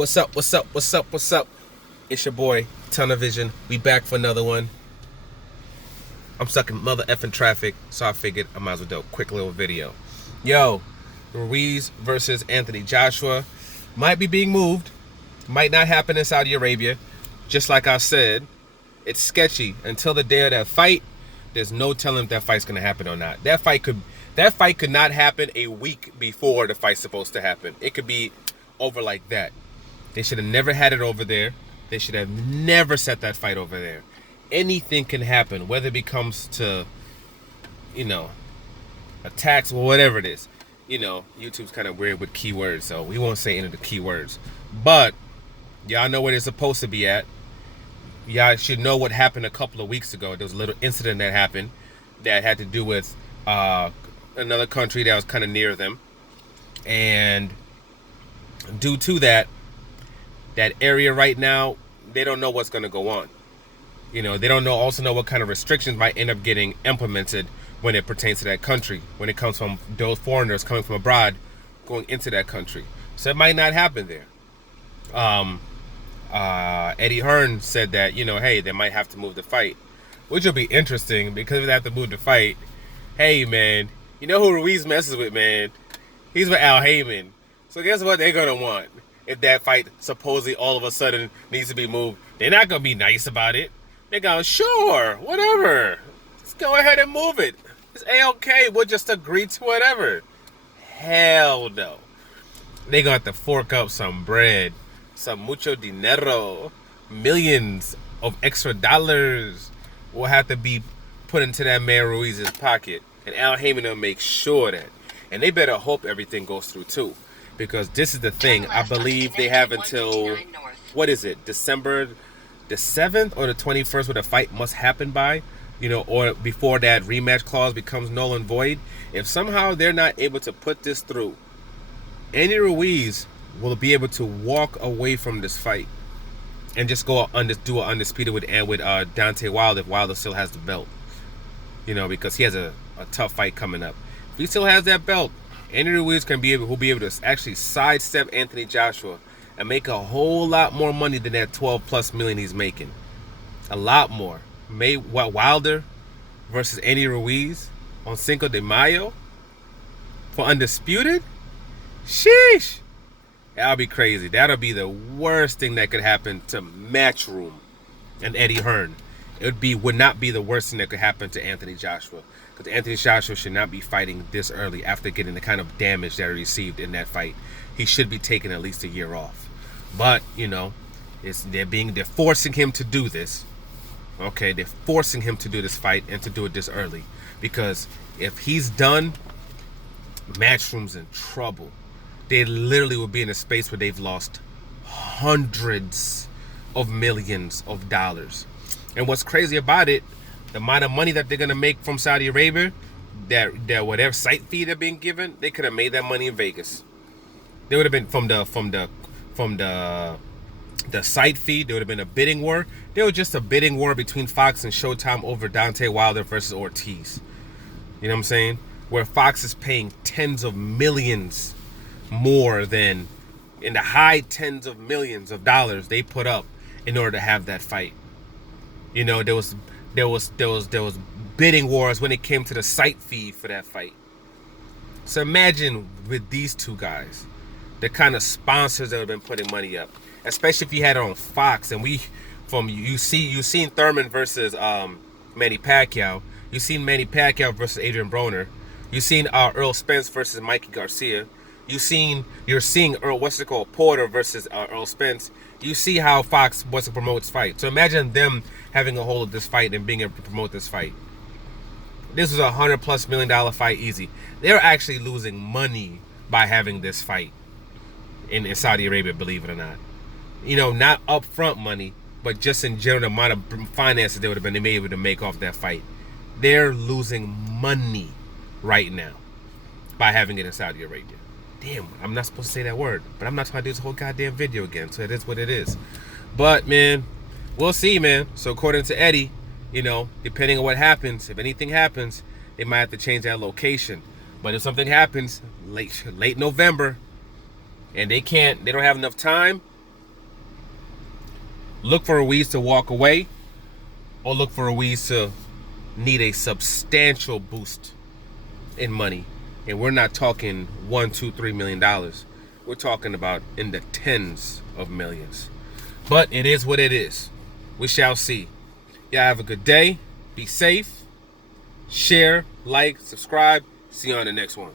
What's up? What's up? What's up? What's up? It's your boy, Tunnel Vision. We back for another one. I'm stuck in mother effing traffic, so I figured I might as well do a quick little video. Yo, Ruiz versus Anthony Joshua might be being moved. Might not happen in Saudi Arabia. Just like I said, it's sketchy. Until the day of that fight, there's no telling if that fight's gonna happen or not. That fight could not happen a week before the fight's supposed to happen. It could be over like that. They should have never had it over there. They should have never set that fight over there. Anything can happen, whether it becomes to, attacks or whatever it is. YouTube's kind of weird with keywords, so we won't say any of the keywords. But y'all know where they're supposed to be at. Y'all should know what happened a couple of weeks ago. There was a little incident that happened that had to do with another country that was kind of near them. And due to that area right now, they don't know what's going to go on. They don't also know what kind of restrictions might end up getting implemented when it pertains to that country, when it comes from those foreigners coming from abroad going into that country. So it might not happen there. Eddie Hearn said that, hey, they might have to move the fight, which will be interesting because if they have to move the fight, hey, man, you know who Ruiz messes with, man? He's with Al Heyman. So guess what they're going to want? If that fight supposedly all of a sudden needs to be moved, they're not going to be nice about it. They're going, sure, whatever. Let's go ahead and move it. It's A-okay. We'll just agree to whatever. Hell no. They're going to have to fork up some bread, some mucho dinero, millions of extra dollars will have to be put into that man Ruiz's pocket. And Al Heyman will make sure that. And they better hope everything goes through too. Because this is the thing, I believe they have until, what is it, December the 7th or the 21st where the fight must happen by, or before that rematch clause becomes null and void. If somehow they're not able to put this through, Andy Ruiz will be able to walk away from this fight and just do an undisputed with Deontay Wilder if Wilder still has the belt. Because he has a tough fight coming up. If he still has that belt, Andy Ruiz will be able to actually sidestep Anthony Joshua and make a whole lot more money than that 12 plus million he's making. A lot more. Wilder versus Andy Ruiz on Cinco de Mayo for undisputed? Sheesh. That'll be crazy. That'll be the worst thing that could happen to Matchroom and Eddie Hearn. Would not be the worst thing that could happen to Anthony Joshua. Because Anthony Joshua should not be fighting this early after getting the kind of damage that he received in that fight. He should be taking at least a year off. But, they're forcing him to do this. Okay, they're forcing him to do this fight and to do it this early. Because if he's done, Matchroom's in trouble. They literally will be in a space where they've lost hundreds of millions of dollars. And what's crazy about it, the amount of money that they're gonna make from Saudi Arabia, that whatever site fee they're being given, they could have made that money in Vegas. They would have been from the site fee. There would have been a bidding war. There was just a bidding war between Fox and Showtime over Deontay Wilder versus Ortiz. You know what I'm saying? Where Fox is paying tens of millions more than in the high tens of millions of dollars they put up in order to have that fight. There was bidding wars when it came to the site fee for that fight. So imagine with these two guys, the kind of sponsors that have been putting money up, especially if you had it on Fox. And you seen Thurman versus Manny Pacquiao. You seen Manny Pacquiao versus Adrian Broner. You seen Earl Spence versus Mikey Garcia. You're seeing Porter versus Earl Spence. You see how Fox wants to promote this fight. So imagine them having a hold of this fight and being able to promote this fight. This was $100+ million fight easy. They're actually losing money by having this fight in Saudi Arabia, believe it or not. Not upfront money, but just in general, the amount of finances they would have been able to make off that fight. They're losing money right now by having it in Saudi Arabia. Damn, I'm not supposed to say that word, but I'm not trying to do this whole goddamn video again, so it is what it is. But, man, we'll see, man. So according to Eddie, depending on what happens, if anything happens, they might have to change that location. But if something happens late November and they don't have enough time look for Ruiz to walk away, or look for Ruiz to need a substantial boost in money. And we're not talking $1, $2, $3 million. We're talking about in the tens of millions. But it is what it is. We shall see. Y'all have a good day. Be safe. Share, like, subscribe. See you on the next one.